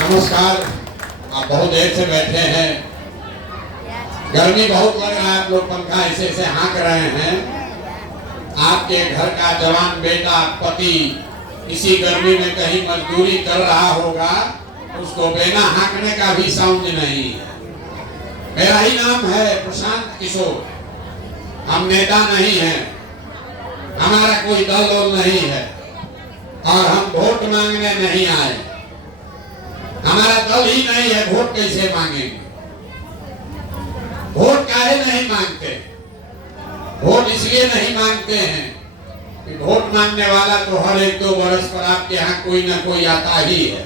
नमस्कार। आप बहुत देर से बैठे हैं, गर्मी बहुत लग रहा है, आप लोग पंखा ऐसे ऐसे हाँक रहे हैं। आपके घर का जवान बेटा पति इसी गर्मी में कहीं मजदूरी कर रहा होगा, उसको बिना हाँकने का भी साउंड नहीं है। मेरा ही नाम है प्रशांत किशोर। हम नेता नहीं हैं, हमारा कोई दल नहीं है और हम वोट मांगने नहीं आए। हमारा दल ही नहीं है, वोट कैसे मांगेंगे? वोट काहे नहीं मांगते? वोट इसलिए नहीं मांगते हैं कि वोट मांगने वाला तो हर 1-2 वर्ष पर आपके यहाँ कोई ना कोई आता ही है।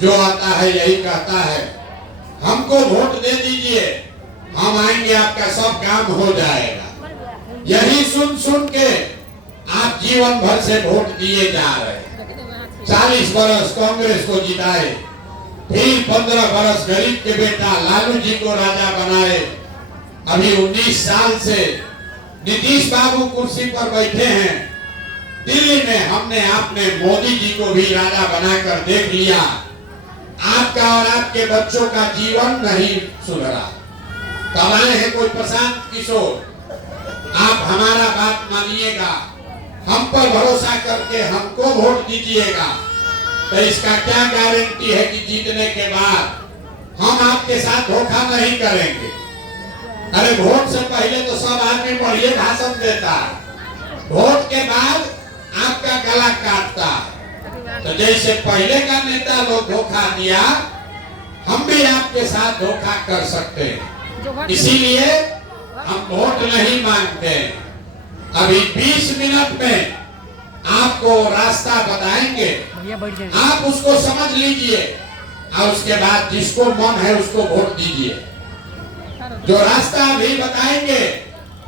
जो आता है यही कहता है हमको वोट दे दीजिए, हम आएंगे, आपका सब काम हो जाएगा। यही सुन सुन के आप जीवन भर से वोट दिए जा रहे हैं। 40 वर्ष कांग्रेस को जिताए, फिर 15 वर्ष गरीब के बेटा लालू जी को राजा बनाए। अभी 19 साल से नीतीश बाबू कुर्सी पर बैठे हैं। दिल्ली में हमने आपने मोदी जी को भी राजा बनाकर देख लिया। आपका और आपके बच्चों का जीवन नहीं सुधरा। तब आए हैं कोई प्रशांत किशोर, आप हमारा बात मानिएगा, हम पर भरोसा करके हमको वोट दीजिएगा। तो इसका क्या गारंटी है कि जीतने के बाद हम आपके साथ धोखा नहीं करेंगे? अरे वोट से पहले तो सब आदमी बढ़िया भाषण देता है, वोट के बाद आपका गला काटता है। तो जैसे पहले का नेता लोग धोखा दिया, हम भी आपके साथ धोखा कर सकते हैं। इसीलिए हम वोट नहीं मांगते। अभी 20 मिनट में आपको रास्ता बताएंगे, आप उसको समझ लीजिए और उसके बाद जिसको मन है उसको वोट दीजिए। जो रास्ता अभी बताएंगे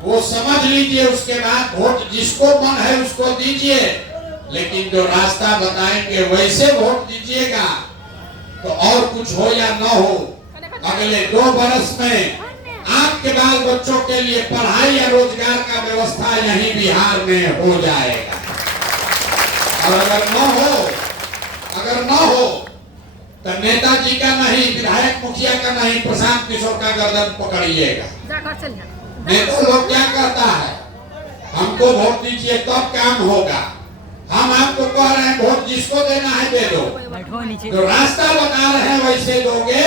वो समझ लीजिए, उसके बाद वोट जिसको मन है उसको दीजिए। लेकिन जो रास्ता बताएंगे वैसे वोट दीजिएगा। तो और कुछ हो या न हो, अगले 2 वर्ष में आपके बाल बच्चों के लिए पढ़ाई या रोजगार का व्यवस्था यहीं बिहार में हो जाएगा। और अगर न हो तो नेताजी का नहीं, विधायक मुखिया का नहीं, प्रशांत किशोर का गर्दन पकड़िएगा। नेता लोग क्या कहता है, हमको वोट दीजिए तब काम होगा। हम आपको कह रहे हैं वोट जिसको देना है दे दो। जो रास्ता बता रहे हैं वैसे दोगे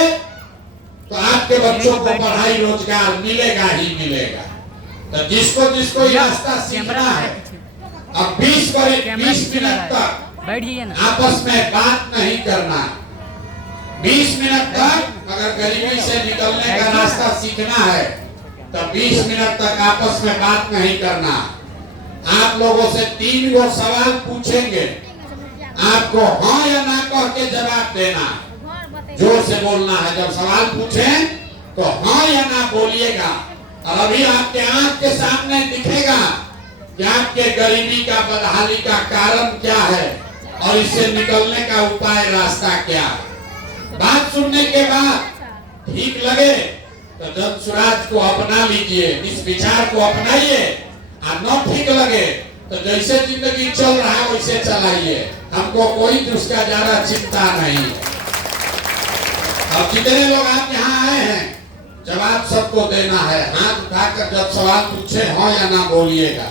तो आपके बच्चों को पढ़ाई रोजगार मिलेगा ही मिलेगा। तो जिसको जिसको ये रास्ता सीखना है, अब 20 मिनट तक आपस में बात नहीं करना। 20 मिनट तक अगर गरीबी से निकलने का रास्ता सीखना है तो 20 मिनट तक आपस में बात नहीं करना। आप लोगों से 3 गो सवाल पूछेंगे, आपको हाँ या ना कह के जवाब देना। जोर से बोलना है, जब सवाल पूछें तो हाँ या ना बोलिएगा। और अभी आपके आंख के सामने दिखेगा कि आपके गरीबी का, बदहाली का कारण क्या है और इससे निकलने का उपाय, रास्ता क्या है। बात सुनने के बाद ठीक लगे तो जन स्वराज को अपना लीजिए, इस विचार को अपनाइए। और न ठीक लगे तो जैसे जिंदगी चल रहा है वैसे चलाइए, हमको कोई उसका ज्यादा चिंता नहीं है। अब जितने लोग आप यहाँ आए हैं जवाब सबको देना है। हाथ उठाकर जब सवाल पूछे हाँ या ना बोलिएगा।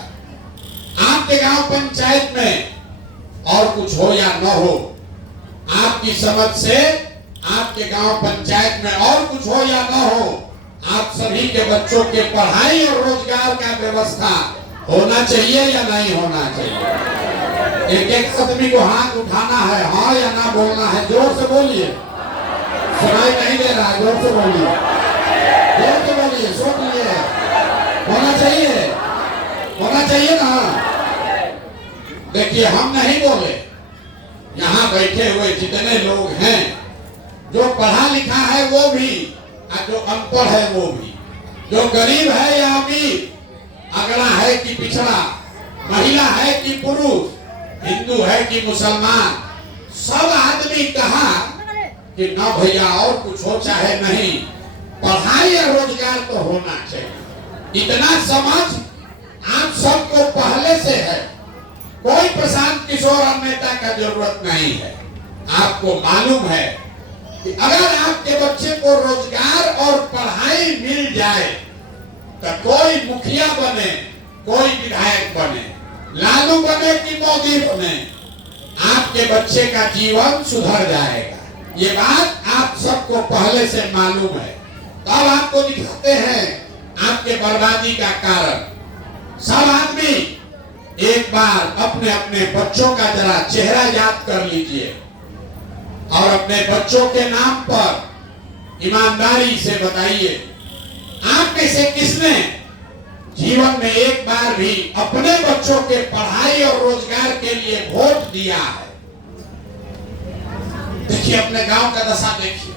आपके गांव पंचायत में और कुछ हो या न हो, आपकी समझ से आपके गांव पंचायत में और कुछ हो या न हो, आप सभी के बच्चों के पढ़ाई और रोजगार का व्यवस्था होना चाहिए या नहीं होना चाहिए? एक आदमी को हाथ उठाना है, हाँ या ना बोलना है। जोर से बोलिए, सुनाई नहीं दे रहा, जोर से बोलिए, जोर से बोलिए, सुन लिए। होना चाहिए, होना चाहिए ना। देखिए हम नहीं बोले, यहाँ बैठे हुए जितने लोग हैं, जो पढ़ा लिखा है वो भी और जो अनपढ़ है वो भी, जो गरीब है या अमीर, अगड़ा है कि पिछड़ा, महिला है कि पुरुष, हिंदू है कि मुसलमान, सब आदमी कहा कि ना भैया और कुछ हो चाहे नहीं, पढ़ाई या रोजगार तो होना चाहिए। इतना समझ आप सबको पहले से है। कोई प्रशांत किशोर और नेता का जरूरत नहीं है। आपको मालूम है कि अगर आपके बच्चे को रोजगार और पढ़ाई मिल जाए तो कोई मुखिया बने, कोई विधायक बने, लालू बने कि मोदी बने, आपके बच्चे का जीवन सुधर जाएगा। ये बात आप सबको पहले से मालूम है। तब आपको दिखाते हैं आपके बर्बादी का कारण। सब आदमी एक बार अपने अपने बच्चों का जरा चेहरा याद कर लीजिए और अपने बच्चों के नाम पर ईमानदारी से बताइए, आप में से किसने जीवन में एक बार भी अपने बच्चों के पढ़ाई और रोजगार के लिए वोट दिया है? देखिए अपने गांव का दशा देखिए।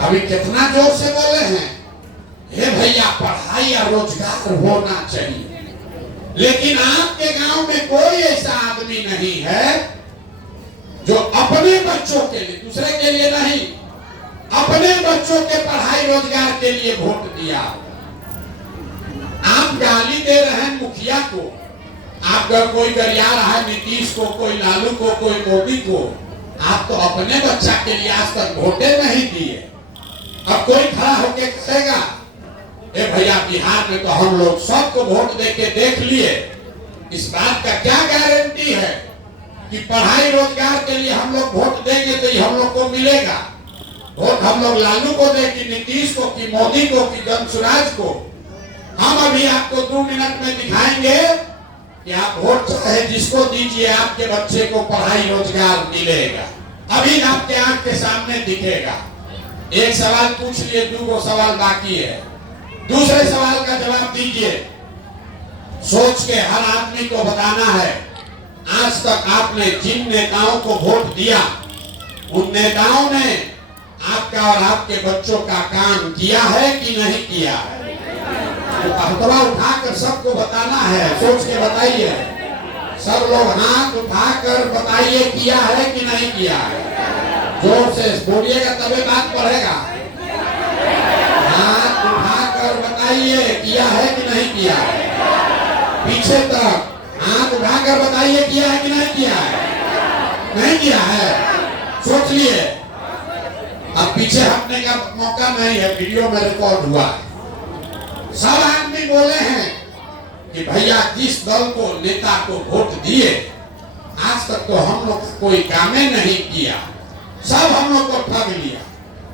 अभी कितना जोर से बोले हैं, हे भैया पढ़ाई और रोजगार होना चाहिए, लेकिन आपके गांव में कोई ऐसा आदमी नहीं है जो अपने बच्चों के लिए, दूसरे के लिए नहीं, अपने बच्चों के पढ़ाई रोजगार के लिए वोट दिया। आप गाली दे रहे हैं मुखिया को, आपका कोई गरिया रहा है नीतीश को, कोई लालू को, कोई मोदी को, आप तो अपने बच्चा के लिए आज तक वोटे नहीं दिए। अब कोई खड़ा होके कहेगा, ए भैया बिहार में तो हम लोग सबको वोट देके देख लिए, इस बात का क्या गारंटी है कि पढ़ाई रोजगार के लिए हम लोग वोट देंगे तो हम लोग को मिलेगा? वोट हम लोग लालू को दे कि नीतीश को कि मोदी को कि जनसुराज को? हम अभी आपको 2 मिनट में दिखाएंगे कि आप वोट चाहे जिसको दीजिए, आपके बच्चे को पढ़ाई रोजगार मिलेगा। अभी आपके आंख के सामने दिखेगा। एक सवाल पूछ लिए, 2 सवाल बाकी है। दूसरे सवाल का जवाब दीजिए। सोच के हर आदमी को बताना है, आज तक आपने जिन नेताओं को वोट दिया, उन नेताओं ने आपका और आपके बच्चों का काम किया है कि नहीं किया है? तो हथवा उठाकर सबको बताना है। सोच के बताइए, सब लोग हाथ उठाकर बताइए किया है कि नहीं किया है। जोर से बोलिएगा तभी बात बढ़ेगा। हाथ उठाकर बताइए किया है कि नहीं किया है। पीछे तक हाथ उठाकर बताइए किया है कि नहीं किया है। नहीं किया है, सोच लिए। अब पीछे हटने का मौका नहीं है, वीडियो में रिकॉर्ड हुआ है। सब आदमी बोले हैं कि भैया जिस दल को, नेता को वोट दिए, आज तक तो हम लोग कोई काम नहीं किया, सब हम लोग को ठग लिया।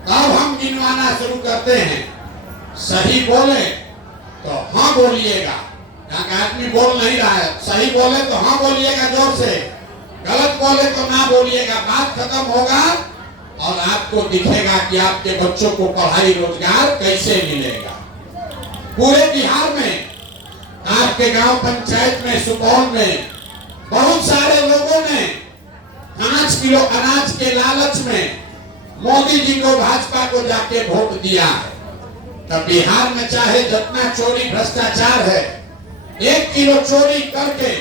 तब हम गिनवाना शुरू करते हैं। सही बोले तो हाँ बोलिएगा, आदमी बोल नहीं रहा है। सही बोले तो हाँ बोलिएगा जोर से, गलत बोले तो ना बोलिएगा। बात खत्म होगा और आपको दिखेगा कि आपके बच्चों को पढ़ाई रोजगार कैसे मिलेगा। पूरे बिहार में, आपके गांव पंचायत में, सुपौल में बहुत सारे लोगों ने 5 किलो अनाज के लालच में मोदी जी को, भाजपा को जाके वोट दिया है। तब बिहार में चाहे जितना चोरी भ्रष्टाचार है, 1 किलो चोरी करके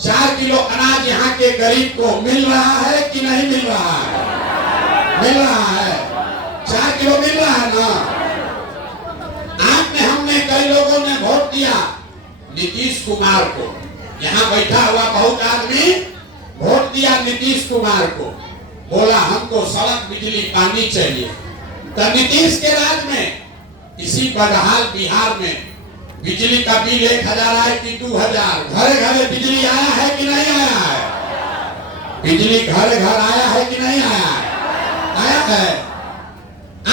4 किलो अनाज यहाँ के गरीब को मिल रहा है कि नहीं मिल रहा है? मिल रहा है। 4 किलो मिल रहा है ना। आपने, हमने, कई लोगों ने वोट दिया नीतीश कुमार को। यहाँ बैठा हुआ बहुत आदमी वोट दिया नीतीश कुमार को, बोला हमको सड़क, बिजली, पानी चाहिए। तो नीतीश के राज में इसी बदहाल बिहार में बिजली का बिल 1000 आए कि 2000? घरे घरे बिजली आया है कि नहीं आया है? बिजली घरे घर आया है कि नहीं आया है? आया है।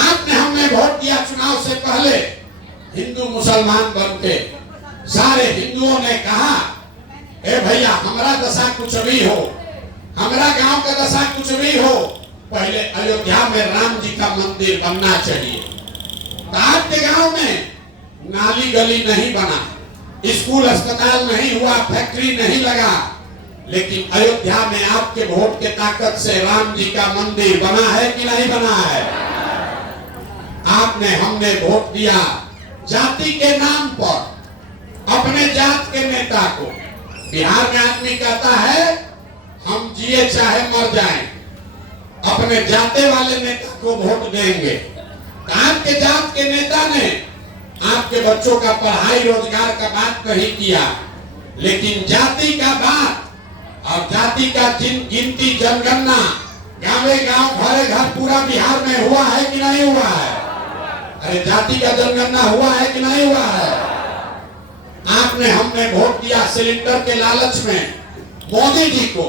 आपने, हमने वोट दिया चुनाव से पहले, हिंदू मुसलमान बनके सारे हिंदुओं ने कहा, ए भैया हमारा दशा कुछ भी हो, हमारा गांव का दशा कुछ भी हो, पहले अयोध्या में राम जी का मंदिर बनना चाहिए। तो आपके गांव में नाली गली नहीं बना, स्कूल अस्पताल नहीं हुआ, फैक्ट्री नहीं लगा, लेकिन अयोध्या में आपके वोट के ताकत से राम जी का मंदिर बना है कि नहीं बना है? आपने, हमने वोट दिया जाति के नाम पर, अपने जात के नेता को। बिहार में आदमी कहता है हम जिए चाहे मर जाएं, अपने जाते वाले नेता को वोट देंगे। आपके जात के नेता ने आपके बच्चों का पढ़ाई रोजगार का बात नहीं किया, लेकिन जाति का बात और जाति का गिनती जनगणना गाँवे गाँव घरे घर पूरा बिहार में हुआ है कि नहीं हुआ है? अरे जाति का जनगणना हुआ है कि नहीं हुआ है? आपने हमने वोट दिया सिलेंडर के लालच में मोदी जी को,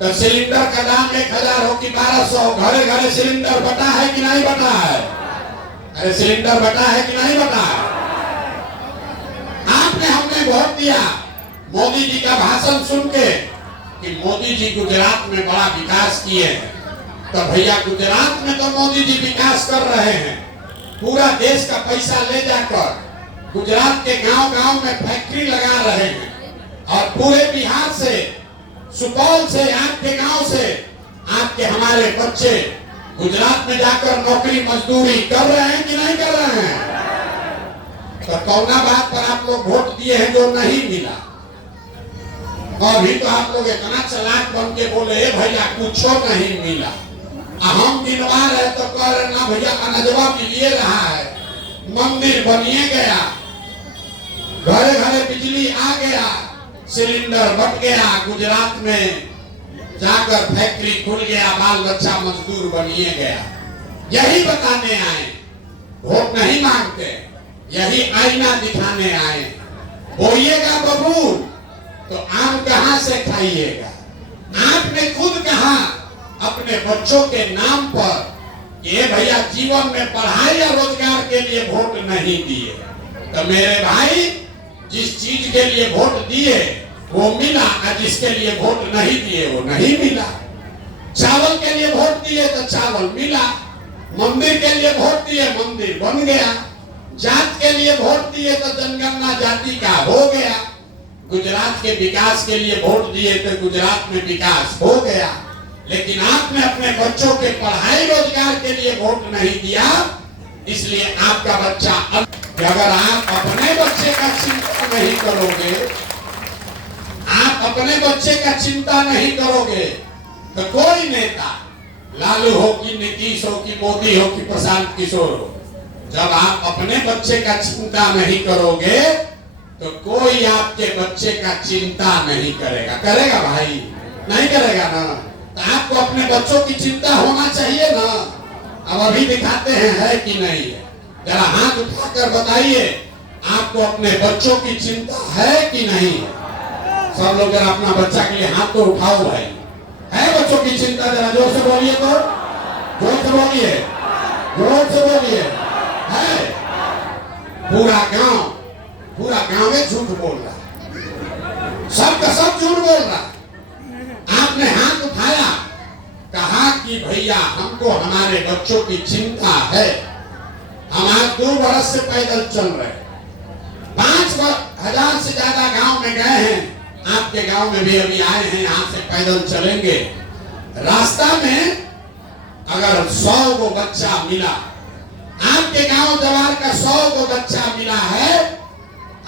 तो सिलेंडर का दाम 1000 हो कि 1200, घरे घरे सिलेंडर बटा है कि नहीं बटा है? अरे सिलेंडर बटा है कि नहीं बटा है? आपने हमने वोट दिया मोदी जी का भाषण सुन के कि मोदी जी गुजरात में बड़ा विकास किए हैं, तो भैया गुजरात में तो मोदी जी विकास कर रहे हैं, पूरा देश का पैसा ले जाकर गुजरात के गांव-गांव में फैक्ट्री लगा रहे हैं और पूरे बिहार से, सुपौल से, आपके गांव से आपके हमारे बच्चे गुजरात में जाकर नौकरी मजदूरी कर रहे हैं कि नहीं कर रहे हैं? तो कौना बात पर आप लोग वोट दिए हैं जो नहीं मिला? और भी तो आप लोग इतना चालाक बन के बोले भैया कुछ नहीं मिला, हम गिनवा रहे तो कह रहे ना भैया अनजवा मिलिए रहा है, मंदिर बनिए गया, घरे घरे बिजली आ गया, सिलेंडर बट गया, गुजरात में जाकर फैक्ट्री खुल गया, बाल बच्चा मजदूर बनिए गया। यही बताने आए, वोट नहीं मांगते, यही आईना दिखाने आए। बोइएगा बबूल तो आम कहां से खाइएगा? आपने खुद कहा अपने बच्चों के नाम पर ये भैया जीवन में पढ़ाई या रोजगार के लिए वोट नहीं दिए, तो मेरे भाई जिस चीज के लिए वोट दिए वो मिला और जिसके लिए वोट नहीं दिए वो नहीं मिला। चावल के लिए वोट दिए तो चावल मिला, मंदिर के लिए वोट दिए मंदिर बन गया, जात के लिए वोट दिए तो जनगणना जाति का हो गया, गुजरात के विकास के लिए वोट दिए तो गुजरात में विकास हो गया। लेकिन आपने अपने बच्चों के पढ़ाई रोजगार के लिए वोट नहीं दिया, इसलिए आपका बच्चा अगर आप अपने बच्चे का चिंता नहीं करोगे, आप अपने बच्चे का चिंता नहीं करोगे तो कोई नेता, लालू हो कि नीतीश हो कि मोदी हो कि प्रशांत किशोर हो, जब आप अपने बच्चे का चिंता नहीं करोगे तो कोई आपके बच्चे का चिंता नहीं करेगा। करेगा भाई? नहीं करेगा ना? तो आपको अपने बच्चों की चिंता होना चाहिए ना। अब अभी दिखाते हैं है कि नहीं है, जरा हाथ उठाकर बताइए आपको अपने बच्चों की चिंता है कि नहीं है? सब लोग जरा अपना बच्चा के लिए हाथ तो उठाओ भाई। है बच्चों की चिंता? जरा जोर से बोलिए, तो जोर से बोलिए, जोर से बोलिए। है पूरा गांव में झूठ बोल रहा, सबका सब झूठ बोल रहा। आपने हाथ उठाया, कहा कि भैया हमको हमारे बच्चों की चिंता है, हम आज 2 वर्ष से पैदल चल रहे, 5000 से ज्यादा गांव में गए हैं, आपके गांव में भी अभी आए हैं, यहाँ से पैदल चलेंगे। रास्ता में अगर 100 को बच्चा मिला, आपके गांव जवार का 100 को बच्चा मिला है,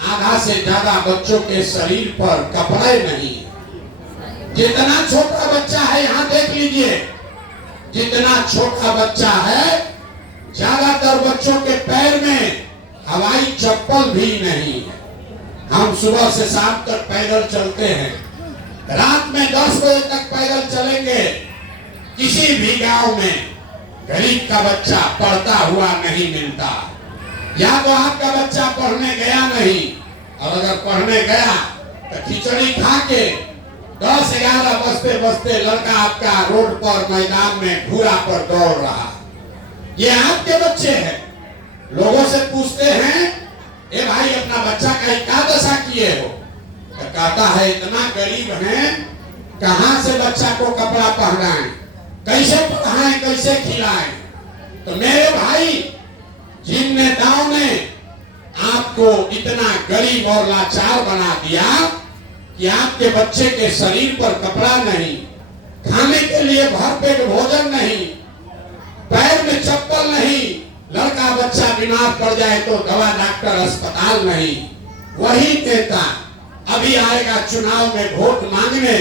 आधा से ज्यादा बच्चों के शरीर पर कपड़े नहीं है। जितना छोटा बच्चा है यहाँ देख लीजिए, जितना छोटा बच्चा है, ज्यादातर बच्चों के पैर में हवाई चप्पल भी नहीं है। हम सुबह से शाम तक पैदल चलते हैं, रात में 10 बजे तक पैदल चलेंगे। किसी भी गांव में गरीब का बच्चा पढ़ता हुआ नहीं मिलता, या तो आपका बच्चा पढ़ने गया नहीं, और अगर पढ़ने गया तो खिचड़ी खा के 10-11 बजते बजते लड़का आपका रोड पर मैदान में घूरा पर दौड़ रहा। ये आपके बच्चे हैं। लोगों से पूछते हैं, ए भाई अपना बच्चा का क्या दशा किए हो? तो कहता है इतना गरीब हैं, कहां से बच्चा को कपड़ा पहनाएं, कैसे पढ़ाएं, कैसे खिलाएं? तो मेरे भाई, जिन नेताओं ने आपको इतना गरीब और लाचार बना दिया कि आपके बच्चे के शरीर पर कपड़ा नहीं, खाने के लिए भरपेट भोजन नहीं, पैर में चप्पल नहीं, लड़का बच्चा बीमार पड़ जाए तो दवा डॉक्टर अस्पताल नहीं, वही नेता अभी आएगा चुनाव में वोट मांगने।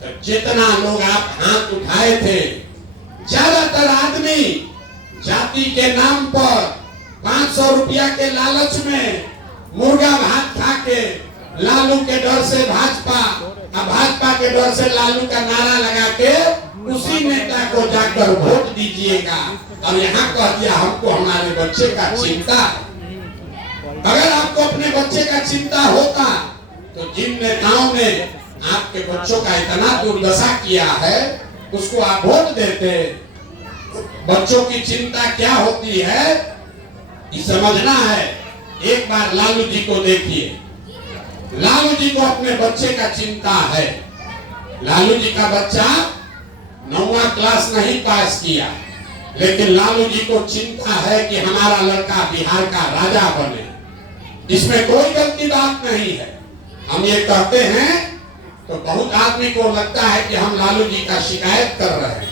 तो जितना लोग आप हाथ उठाए थे, ज्यादातर आदमी जाति के नाम पर 500 रुपया के लालच में मुर्गा भात खा के, लालू के डर से भाजपा के डर से लालू का नारा लगा के उसी नेता को को जाकर वोट दीजिएगा, और यहाँ कह दिया हमको हमारे बच्चे का चिंता है। अगर आपको अपने बच्चे का चिंता होता तो जिन नेताओं ने आपके बच्चों का इतना दुर्दशा किया है उसको आप वोट देते। बच्चों की चिंता क्या होती है ये समझना है। एक बार लालू जी को देखिए, लालू जी को अपने बच्चे का चिंता है। लालू जी का बच्चा 9वां क्लास नहीं पास किया, लेकिन लालू जी को चिंता है कि हमारा लड़का बिहार का राजा बने। इसमें कोई गलती बात नहीं है। हम ये कहते हैं तो बहुत आदमी को लगता है कि हम लालू जी का शिकायत कर रहे हैं।